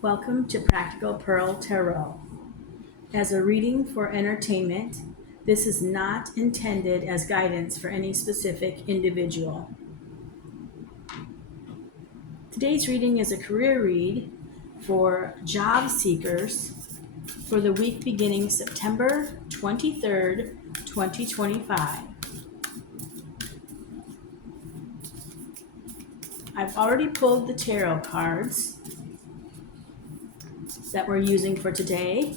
Welcome to Practical Pearl Tarot. As a reading for entertainment, this is not intended as guidance for any specific individual. Today's reading is a career read for job seekers for the week beginning September 23rd, 2025. I've already pulled the tarot cards that we're using for today.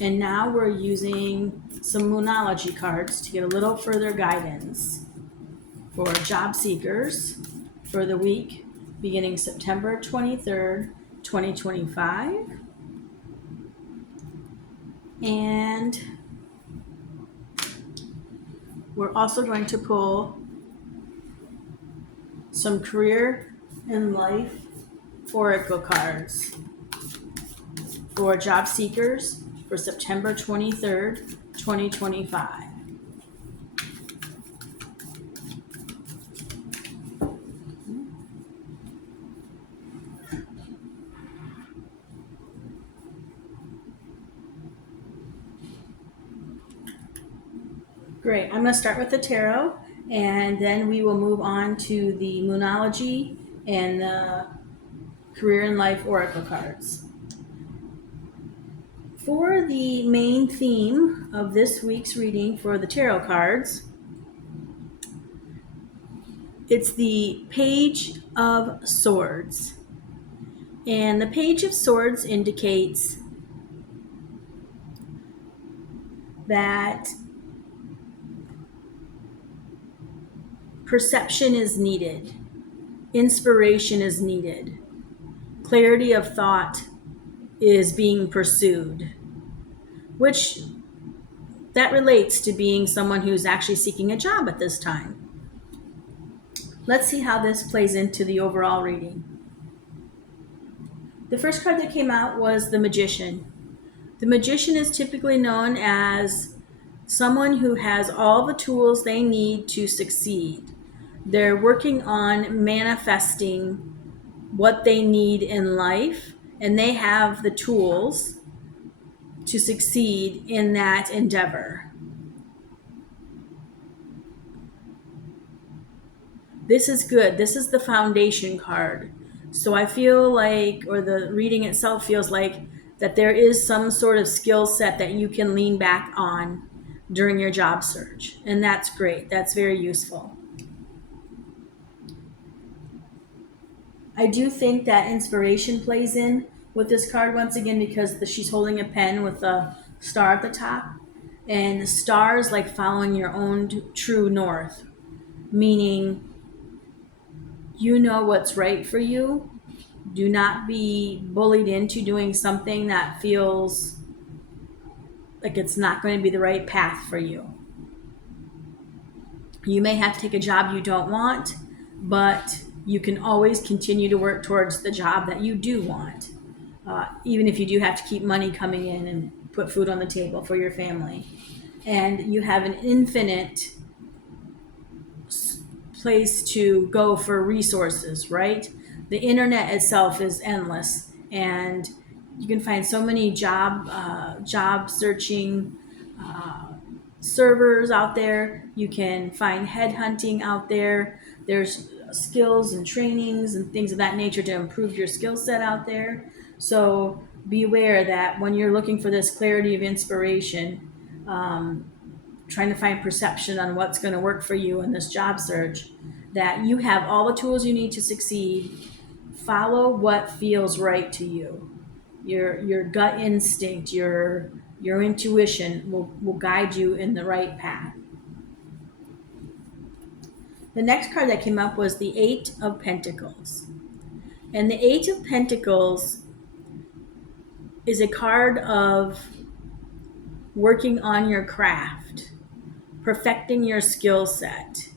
And now we're using some Moonology cards to get a little further guidance for job seekers for the week beginning September 23rd, 2025. And we're also going to pull some career and life oracle cards for job seekers for September 23rd, 2025. Great. I'm going to start with the tarot, and then we will move on to the Moonology and the career and life oracle cards. For the main theme of this week's reading for the tarot cards, it's the Page of Swords. And the Page of Swords indicates that perception is needed, inspiration is needed, clarity of thought is being pursued, which that relates to being someone who's actually seeking a job at this time. Let's see how this plays into the overall reading. The first card that came out was the Magician. The Magician is typically known as someone who has all the tools they need to succeed. They're working on manifesting what they need in life, and they have the tools to succeed in that endeavor. This is good. This is the foundation card. So I feel like, or the reading itself feels like, that there is some sort of skill set that you can lean back on during your job search. And that's great. That's very useful. I do think that inspiration plays in with this card once again because she's holding a pen with a star at the top. And the star is like following your own true north, meaning you know what's right for you. Do not be bullied into doing something that feels like it's not going to be the right path for you. You may have to take a job you don't want, but you can always continue to work towards the job that you do want, even if you do have to keep money coming in and put food on the table for your family. And you have an infinite place to go for resources, right? The internet itself is endless, and you can find so many job searching servers out there. You can find headhunting out there. There's skills and trainings and things of that nature to improve your skill set out there. So be aware that when you're looking for this clarity of inspiration, trying to find perception on what's going to work for you in this job search, that you have all the tools you need to succeed. Follow what feels right to you. Your gut instinct, your intuition will guide you in the right path. The next card that came up was the Eight of Pentacles. And the Eight of Pentacles is a card of working on your craft, perfecting your skill set,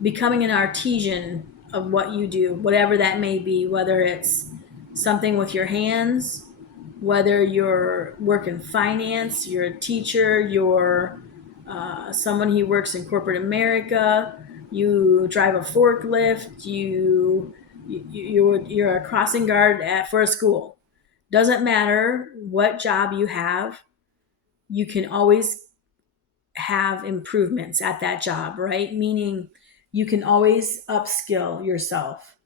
becoming an artisan of what you do, whatever that may be, whether it's something with your hands, whether you're working finance, you're a teacher, you're someone who works in corporate America, you drive a forklift, you're a crossing guard for a school. Doesn't matter what job you have, you can always have improvements at that job, right? Meaning you can always upskill yourself.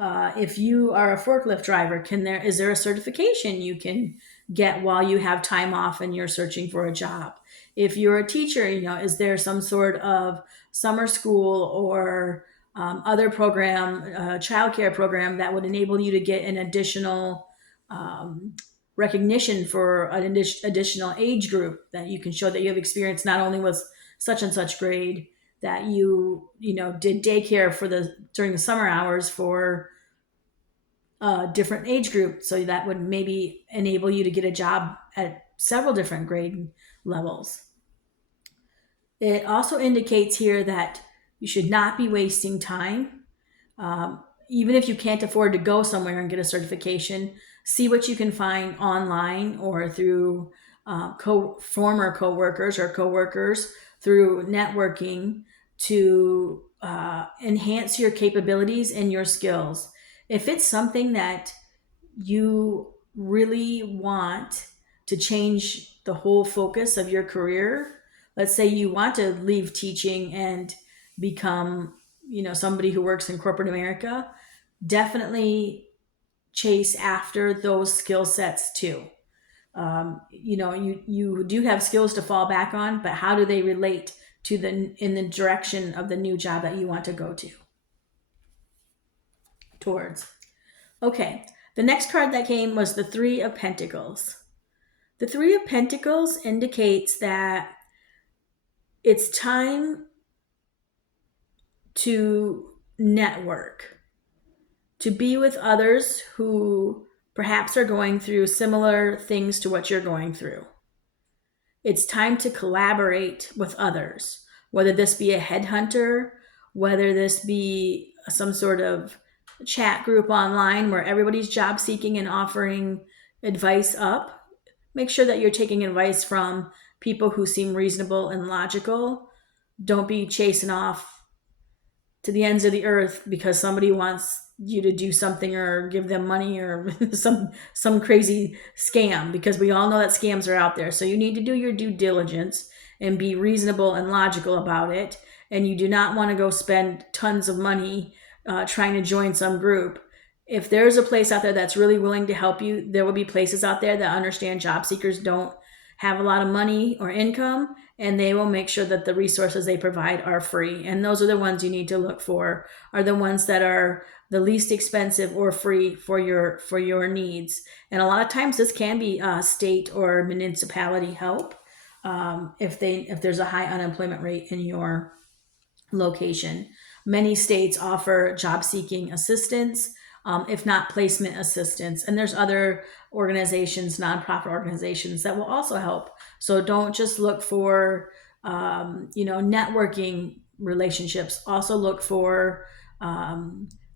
If you are a forklift driver, is there a certification you can get while you have time off and you're searching for a job? If you're a teacher, is there some sort of summer school or other program, childcare program that would enable you to get an additional um, recognition for an additional age group that you can show that you have experience not only with such and such grade, that you did daycare for the during the summer hours for a different age group, so that would maybe enable you to get a job at several different grade levels. It also indicates here that you should not be wasting time. Even if you can't afford to go somewhere and get a certification, see what you can find online or through former coworkers or coworkers through networking to enhance your capabilities and your skills. If it's something that you really want to change the whole focus of your career, let's say you want to leave teaching and become, somebody who works in corporate America, definitely chase after those skill sets too. You do have skills to fall back on, but how do they relate to in the direction of the new job that you want to go towards? Okay, the next card that came was the Three of Pentacles. The Three of Pentacles indicates that it's time to network, to be with others who perhaps are going through similar things to what you're going through. It's time to collaborate with others, whether this be a headhunter, whether this be some sort of chat group online where everybody's job seeking and offering advice up. Make sure that you're taking advice from people who seem reasonable and logical. Don't be chasing off to the ends of the earth because somebody wants you to do something or give them money or some crazy scam, because we all know that scams are out there. So you need to do your due diligence and be reasonable and logical about it. And you do not want to go spend tons of money trying to join some group. If there's a place out there that's really willing to help you, there will be places out there that understand job seekers don't have a lot of money or income, and they will make sure that the resources they provide are free. And those are the ones you need to look for, are the ones that are the least expensive or free for your needs. And a lot of times this can be state or municipality help if there's a high unemployment rate in your location. Many states offer job seeking assistance, if not placement assistance. And there's other organizations, nonprofit organizations, that will also help. So don't just look for, networking relationships. Also look for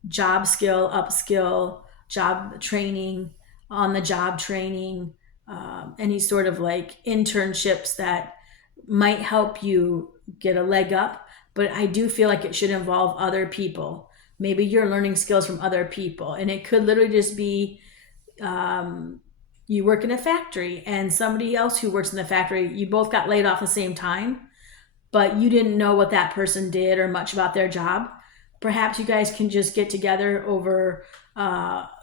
job skill, upskill, job training, on the job training, any sort of like internships that might help you get a leg up. But I do feel like it should involve other people. Maybe you're learning skills from other people, and it could literally just be you work in a factory and somebody else who works in the factory, you both got laid off at the same time, but you didn't know what that person did or much about their job. Perhaps you guys can just get together over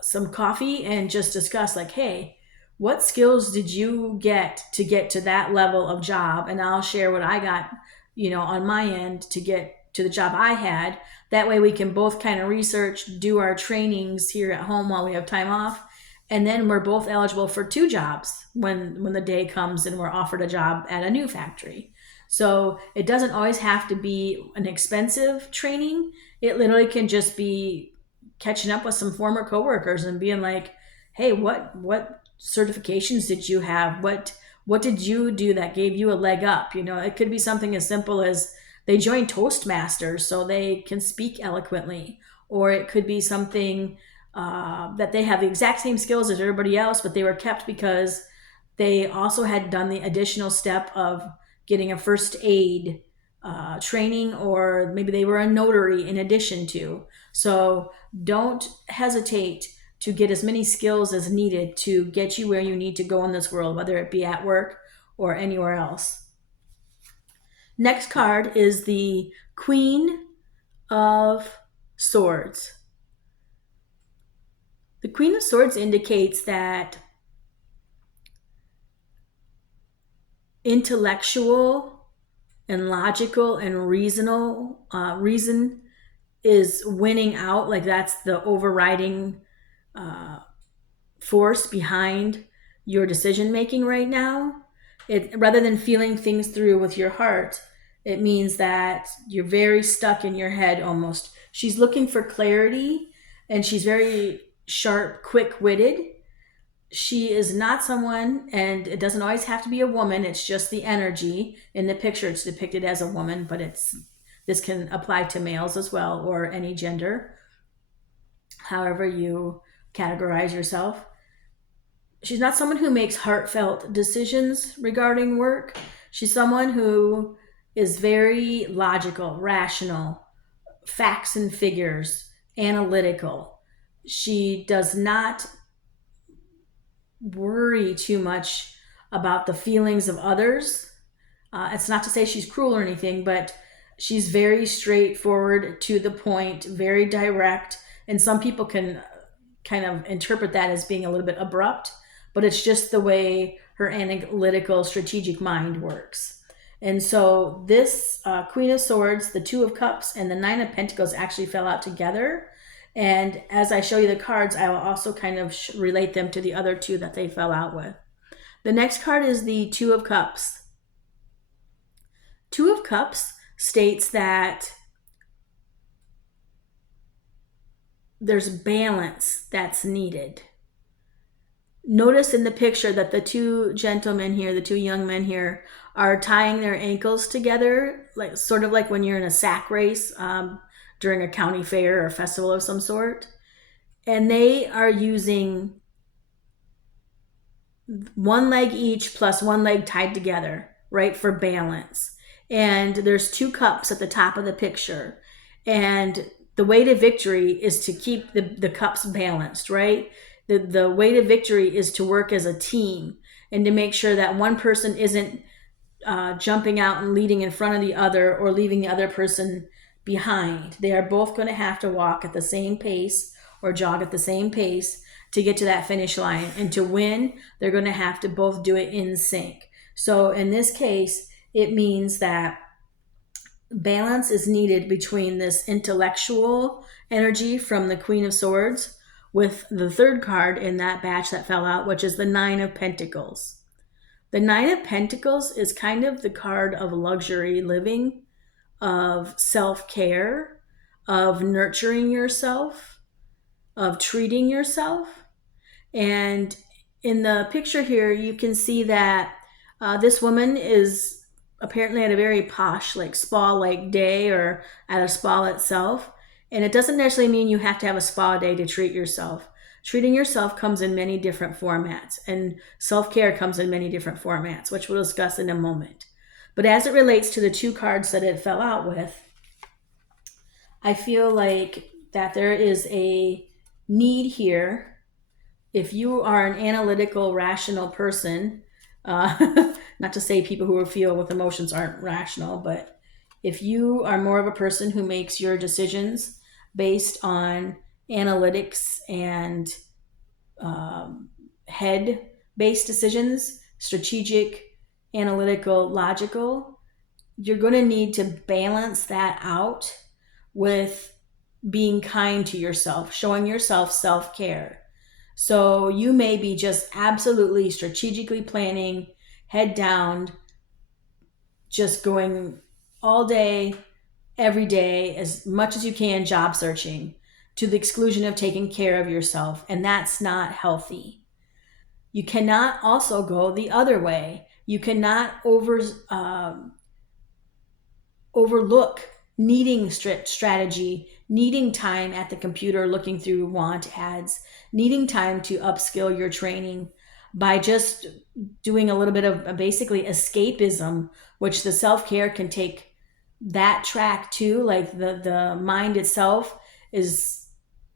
some coffee and just discuss, like, hey, what skills did you get to that level of job? And I'll share what I got, on my end to get to the job I had. That way we can both kind of research, do our trainings here at home while we have time off. And then we're both eligible for two jobs when the day comes and we're offered a job at a new factory. So it doesn't always have to be an expensive training. It literally can just be catching up with some former coworkers and being like, hey, what certifications did you have? What did you do that gave you a leg up? It could be something as simple as they joined Toastmasters so they can speak eloquently. Or it could be something that they have the exact same skills as everybody else, but they were kept because they also had done the additional step of getting a first aid training, or maybe they were a notary in addition to. So don't hesitate to get as many skills as needed to get you where you need to go in this world, whether it be at work or anywhere else. Next card is the Queen of Swords. The Queen of Swords indicates that intellectual and logical and reason is winning out. Like that's the overriding force behind your decision making right now. Rather than feeling things through with your heart, it means that you're very stuck in your head almost. She's looking for clarity, and she's very sharp, quick-witted. She is not someone, and it doesn't always have to be a woman, it's just the energy. In the picture, it's depicted as a woman, but this can apply to males as well, or any gender, however you categorize yourself. She's not someone who makes heartfelt decisions regarding work. She's someone who is very logical, rational, facts and figures, analytical. She does not worry too much about the feelings of others. It's not to say she's cruel or anything, but she's very straightforward, to the point, very direct. And some people can kind of interpret that as being a little bit abrupt, but it's just the way her analytical, strategic mind works. And so this Queen of Swords, the Two of Cups, and the Nine of Pentacles actually fell out together. And as I show you the cards, I will also kind of relate them to the other two that they fell out with. The next card is the Two of Cups. Two of Cups states that there's balance that's needed. Notice in the picture that the two gentlemen here, the two young men here, are tying their ankles together, like sort of like when you're in a sack race during a county fair or a festival of some sort. And they are using one leg each plus one leg tied together, right, for balance. And there's two cups at the top of the picture. And the way to victory is to keep the cups balanced, right? The way to victory is to work as a team and to make sure that one person isn't jumping out and leading in front of the other or leaving the other person behind. They are both going to have to walk at the same pace or jog at the same pace to get to that finish line. And to win, they're going to have to both do it in sync. So in this case, it means that balance is needed between this intellectual energy from the Queen of Swords with the third card in that batch that fell out, which is the Nine of Pentacles. The Nine of Pentacles is kind of the card of luxury living, of self-care, of nurturing yourself, of treating yourself. And in the picture here, you can see that this woman is apparently at a very posh, like spa-like day, or at a spa itself. And it doesn't necessarily mean you have to have a spa day to treat yourself. Treating yourself comes in many different formats, and self-care comes in many different formats, which we'll discuss in a moment. But as it relates to the two cards that it fell out with, I feel like that there is a need here. If you are an analytical, rational person, not to say people who feel with emotions aren't rational, but if you are more of a person who makes your decisions based on analytics and head-based decisions, strategic, analytical, logical, you're going to need to balance that out with being kind to yourself, showing yourself self-care. So you may be just absolutely strategically planning, head down, just going all day, every day, as much as you can, job searching, to the exclusion of taking care of yourself. And that's not healthy. You cannot also go the other way. You cannot overlook needing strategy, needing time at the computer looking through want ads, needing time to upskill your training by just doing a little bit of basically escapism, which the self-care can take that track too. Like the mind itself is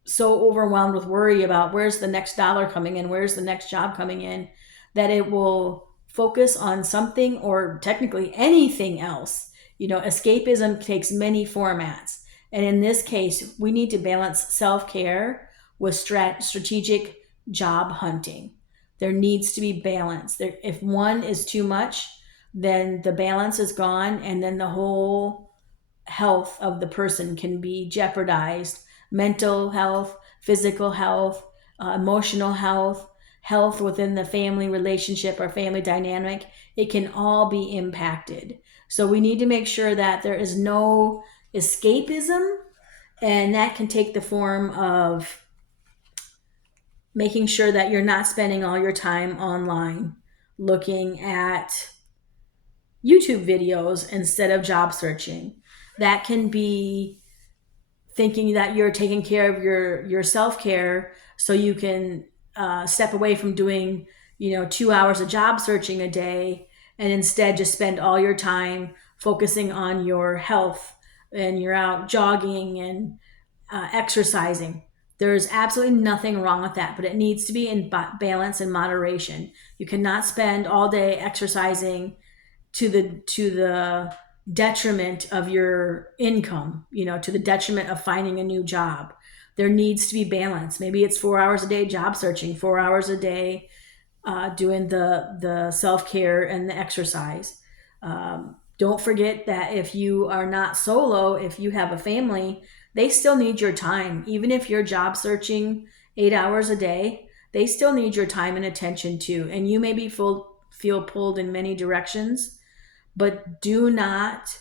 so overwhelmed with worry about where's the next dollar coming in, where's the next job coming in, that it will focus on something or technically anything else. Escapism takes many formats. And in this case, we need to balance self care with strategic job hunting. There needs to be balance. If one is too much, then the balance is gone, and then the whole health of the person can be jeopardized. Mental health, physical health, emotional health, health within the family relationship or family dynamic, it can all be impacted. So we need to make sure that there is no escapism, and that can take the form of making sure that you're not spending all your time online looking at YouTube videos instead of job searching. That can be thinking that you're taking care of your self-care so you can step away from doing 2 hours of job searching a day, and instead just spend all your time focusing on your health, and you're out jogging and exercising. There's absolutely nothing wrong with that, but it needs to be in balance and moderation. You cannot spend all day exercising to the detriment of your income, to the detriment of finding a new job. There needs to be balance. Maybe it's 4 hours a day job searching, 4 hours a day doing the self-care and the exercise. Don't forget that if you are not solo, if you have a family, they still need your time. Even if you're job searching 8 hours a day, they still need your time and attention too. And you may feel pulled in many directions, but do not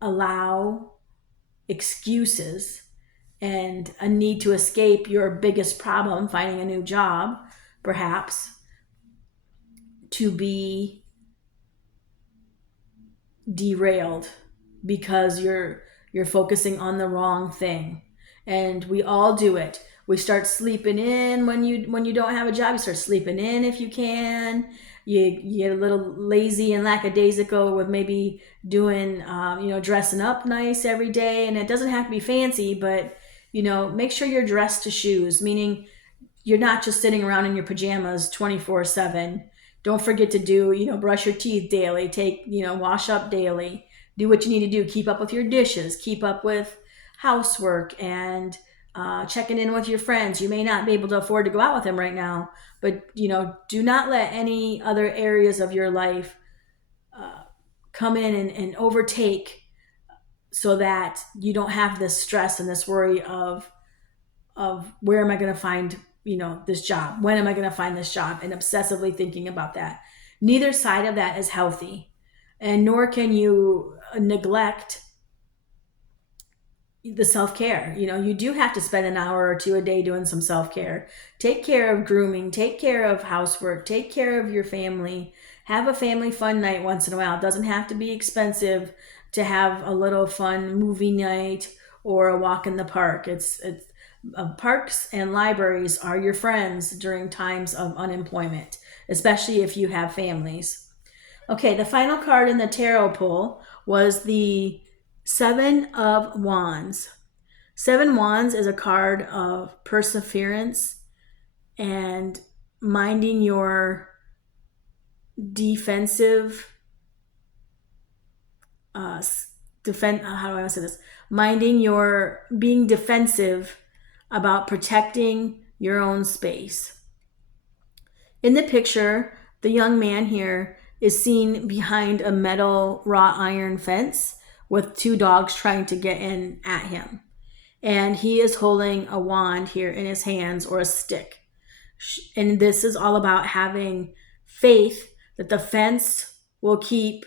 allow excuses and a need to escape your biggest problem, finding a new job, perhaps, to be derailed because you're focusing on the wrong thing. And we all do it. We start sleeping in when you don't have a job. You start sleeping in if you can. You get a little lazy and lackadaisical with maybe doing, dressing up nice every day. And it doesn't have to be fancy, but, make sure you're dressed to shoes, meaning you're not just sitting around in your pajamas 24/7. Don't forget to do, brush your teeth daily, wash up daily, do what you need to do, keep up with your dishes, keep up with housework, and checking in with your friends. You may not be able to afford to go out with them right now, but do not let any other areas of your life come in and overtake, so that you don't have this stress and this worry of where am I going to find this job, when am I going to find this job, and obsessively thinking about that. Neither side of that is healthy, and nor can you neglect the self-care. You do have to spend an hour or two a day doing some self-care. Take care of grooming, take care of housework, take care of your family. Have a family fun night once in a while. It doesn't have to be expensive to have a little fun movie night or a walk in the park. It's parks and libraries are your friends during times of unemployment, especially if you have families. Okay, the final card in the tarot pull was the Seven of Wands. Seven Wands is a card of perseverance and minding your defensive how do I want to say this? Being defensive about protecting your own space. In the picture, the young man here is seen behind a metal wrought iron fence with two dogs trying to get in at him. And he is holding a wand here in his hands, or a stick. And this is all about having faith that the fence will keep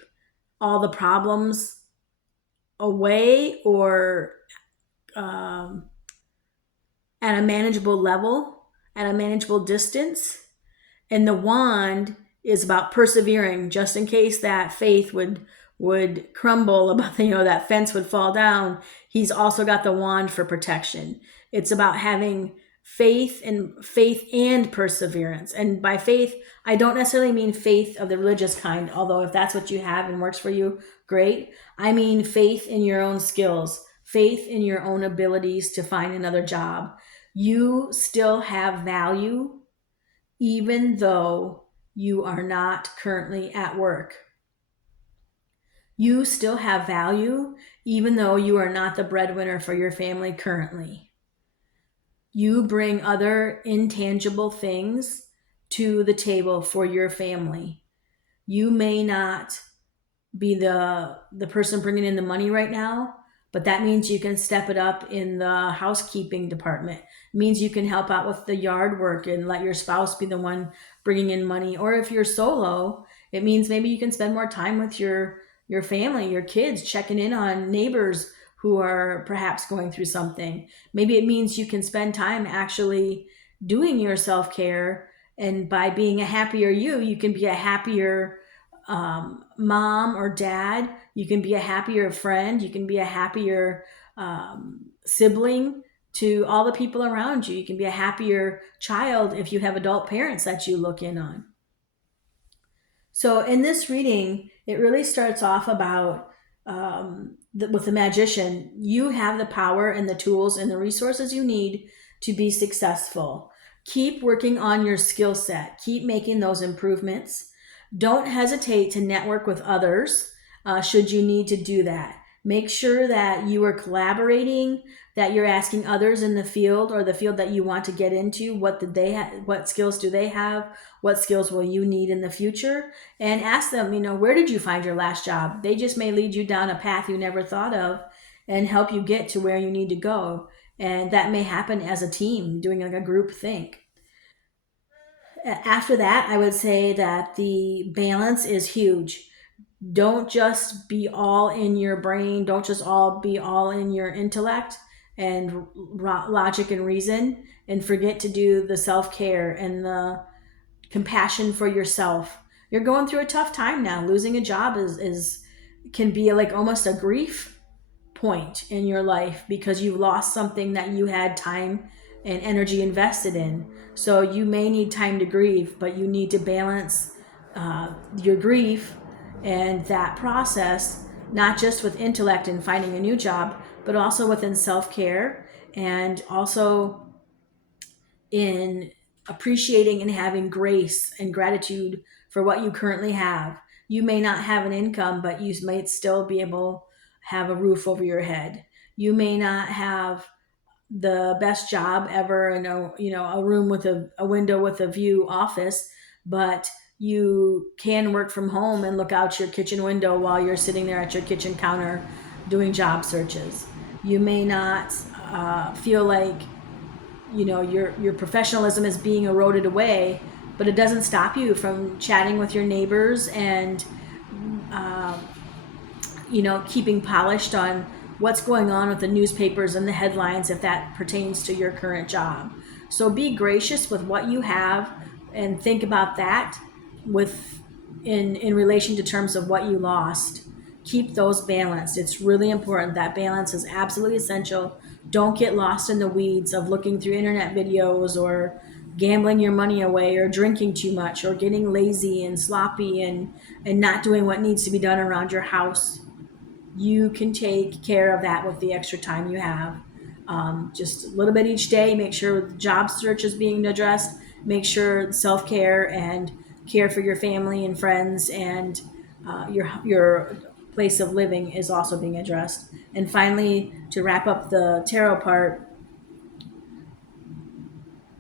all the problems away, or at a manageable level, at a manageable distance. And the wand is about persevering, just in case that faith would crumble, about that fence would fall down. He's also got the wand for protection. It's about having faith and perseverance. And by faith, I don't necessarily mean faith of the religious kind, although if that's what you have and works for you, great. I mean faith in your own skills, faith in your own abilities to find another job. You still have value even though you are not currently at work. You still have value even though you are not the breadwinner for your family currently. You bring other intangible things to the table for your family. You may not be the person bringing in the money right now, but that means you can step it up in the housekeeping department. It means you can help out with the yard work and let your spouse be the one bringing in money. Or if you're solo, it means maybe you can spend more time with your family, your kids, checking in on neighbors who are perhaps going through something. Maybe it means you can spend time actually doing your self-care, and by being a happier you can be a happier mom or dad. You can be a happier friend. You can be a happier sibling to all the people around you. You can be a happier child if you have adult parents that you look in on. So in this reading, it really starts off about with the magician. You have the power and the tools and the resources you need to be successful. Keep working on your skill set. Keep making those improvements. Don't hesitate to network with others should you need to do that. Make sure that you are collaborating, that you're asking others in the field or the field that you want to get into, what skills do they have? What skills will you need in the future? And ask them, where did you find your last job? They just may lead you down a path you never thought of and help you get to where you need to go. And that may happen as a team, doing like a group think. After that, I would say that the balance is huge. Don't just be all in your brain. Don't just all be all in your intellect and logic and reason, and forget to do the self-care and the compassion for yourself. You're going through a tough time now. Losing a job is can be like almost a grief point in your life because you lost something that you had time and energy invested in. So you may need time to grieve, but you need to balance your grief and that process, not just with intellect and finding a new job, but also within self-care and also in appreciating and having grace and gratitude for what you currently have. You may not have an income, but you might still be able to have a roof over your head. You may not have the best job ever in a room with a window with a view office, but you can work from home and look out your kitchen window while you're sitting there at your kitchen counter doing job searches. You may not feel like your professionalism is being eroded away, but it doesn't stop you from chatting with your neighbors and keeping polished on what's going on with the newspapers and the headlines if that pertains to your current job. So be gracious with what you have and think about that in relation to terms of what you lost. Keep those balanced. It's really important. That balance is absolutely essential. Don't get lost in the weeds of looking through internet videos or gambling your money away or drinking too much or getting lazy and sloppy and not doing what needs to be done around your house. You can take care of that with the extra time you have. Just a little bit each day. Make sure the job search is being addressed. Make sure self-care and care for your family and friends and your place of living is also being addressed. And finally, to wrap up the tarot part,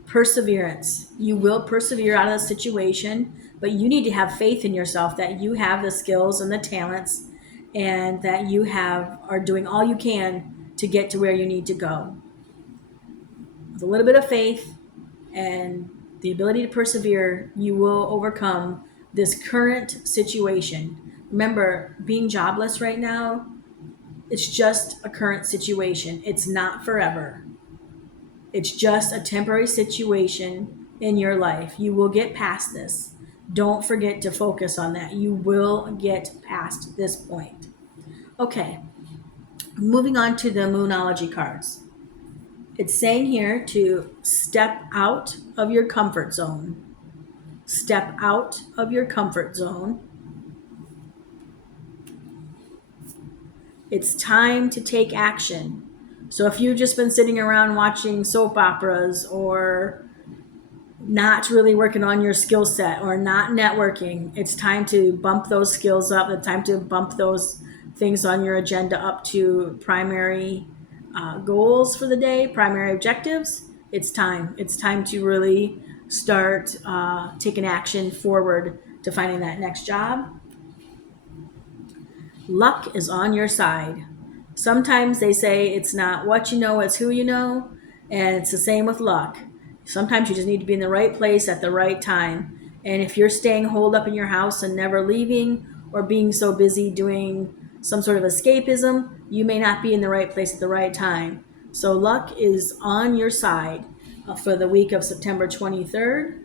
perseverance. You will persevere out of the situation, but you need to have faith in yourself that you have the skills and the talents and that you are doing all you can to get to where you need to go. With a little bit of faith and the ability to persevere, you will overcome this current situation. Remember, being jobless right now, it's just a current situation. It's not forever. It's just a temporary situation in your life. You will get past this. Don't forget to focus on that. You will get past this point. Okay, moving on to the Moonology cards. It's saying here to step out of your comfort zone. Step out of your comfort zone. It's time to take action. So if you've just been sitting around watching soap operas or not really working on your skill set or not networking, it's time to bump those skills up. It's time to bump those things on your agenda up to primary goals for the day, primary objectives. It's time. It's time to really start taking action forward to finding that next job. Luck is on your side. Sometimes they say it's not what you know, it's who you know. And it's the same with luck. Sometimes you just need to be in the right place at the right time. And if you're staying holed up in your house and never leaving, or being so busy doing some sort of escapism, you may not be in the right place at the right time. So luck is on your side for the week of September 23rd.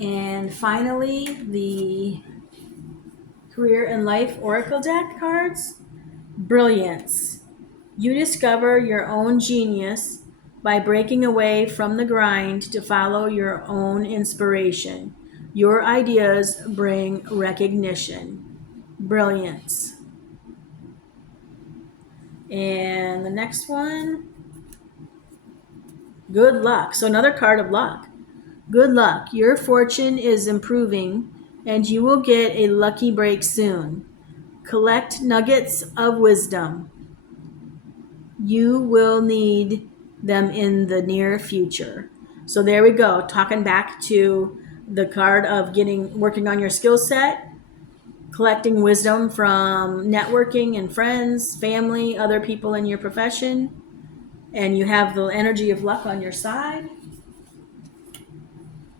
And finally, the Career and Life Oracle deck cards. Brilliance. You discover your own genius by breaking away from the grind to follow your own inspiration. Your ideas bring recognition. Brilliance. And the next one, good luck. So another card of luck. Good luck. Your fortune is improving and you will get a lucky break soon. Collect nuggets of wisdom. You will need them in the near future. So there we go. Talking back to the card of working on your skill set, collecting wisdom from networking and friends, family, other people in your profession, and you have the energy of luck on your side.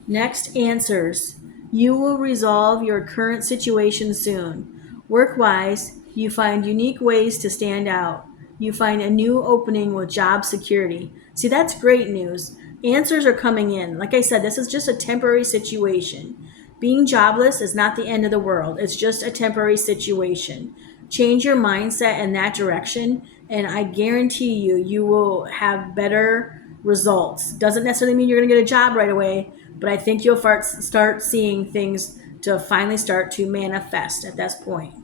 Next, answers. You will resolve your current situation soon. Work-wise, you find unique ways to stand out. You find a new opening with job security. See, that's great news. Answers are coming in. Like I said, this is just a temporary situation. Being jobless is not the end of the world. It's just a temporary situation. Change your mindset in that direction, and I guarantee you, you will have better results. Doesn't necessarily mean you're going to get a job right away, but I think you'll start seeing things to finally start to manifest at this point.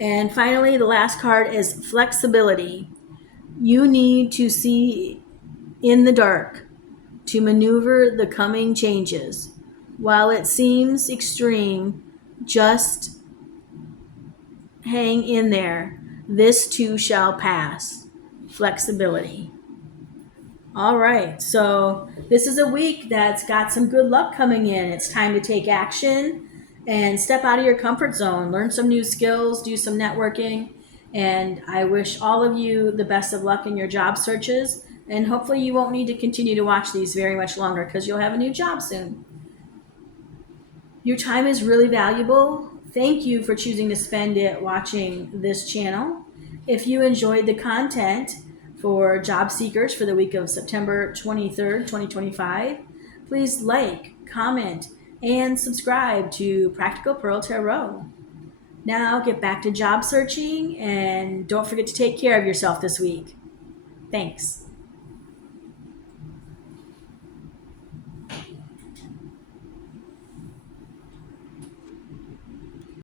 And finally, the last card is flexibility. You need to see in the dark to maneuver the coming changes. While it seems extreme, just hang in there. This too shall pass. Flexibility. All right, so this is a week that's got some good luck coming in. It's time to take action and step out of your comfort zone, learn some new skills, do some networking, and I wish all of you the best of luck in your job searches, and hopefully you won't need to continue to watch these very much longer because you'll have a new job soon. Your time is really valuable. Thank you for choosing to spend it watching this channel. If you enjoyed the content for job seekers for the week of September 23rd, 2025, please like, comment, and subscribe to Practical Pearl Tarot. Now get back to job searching and don't forget to take care of yourself this week. Thanks.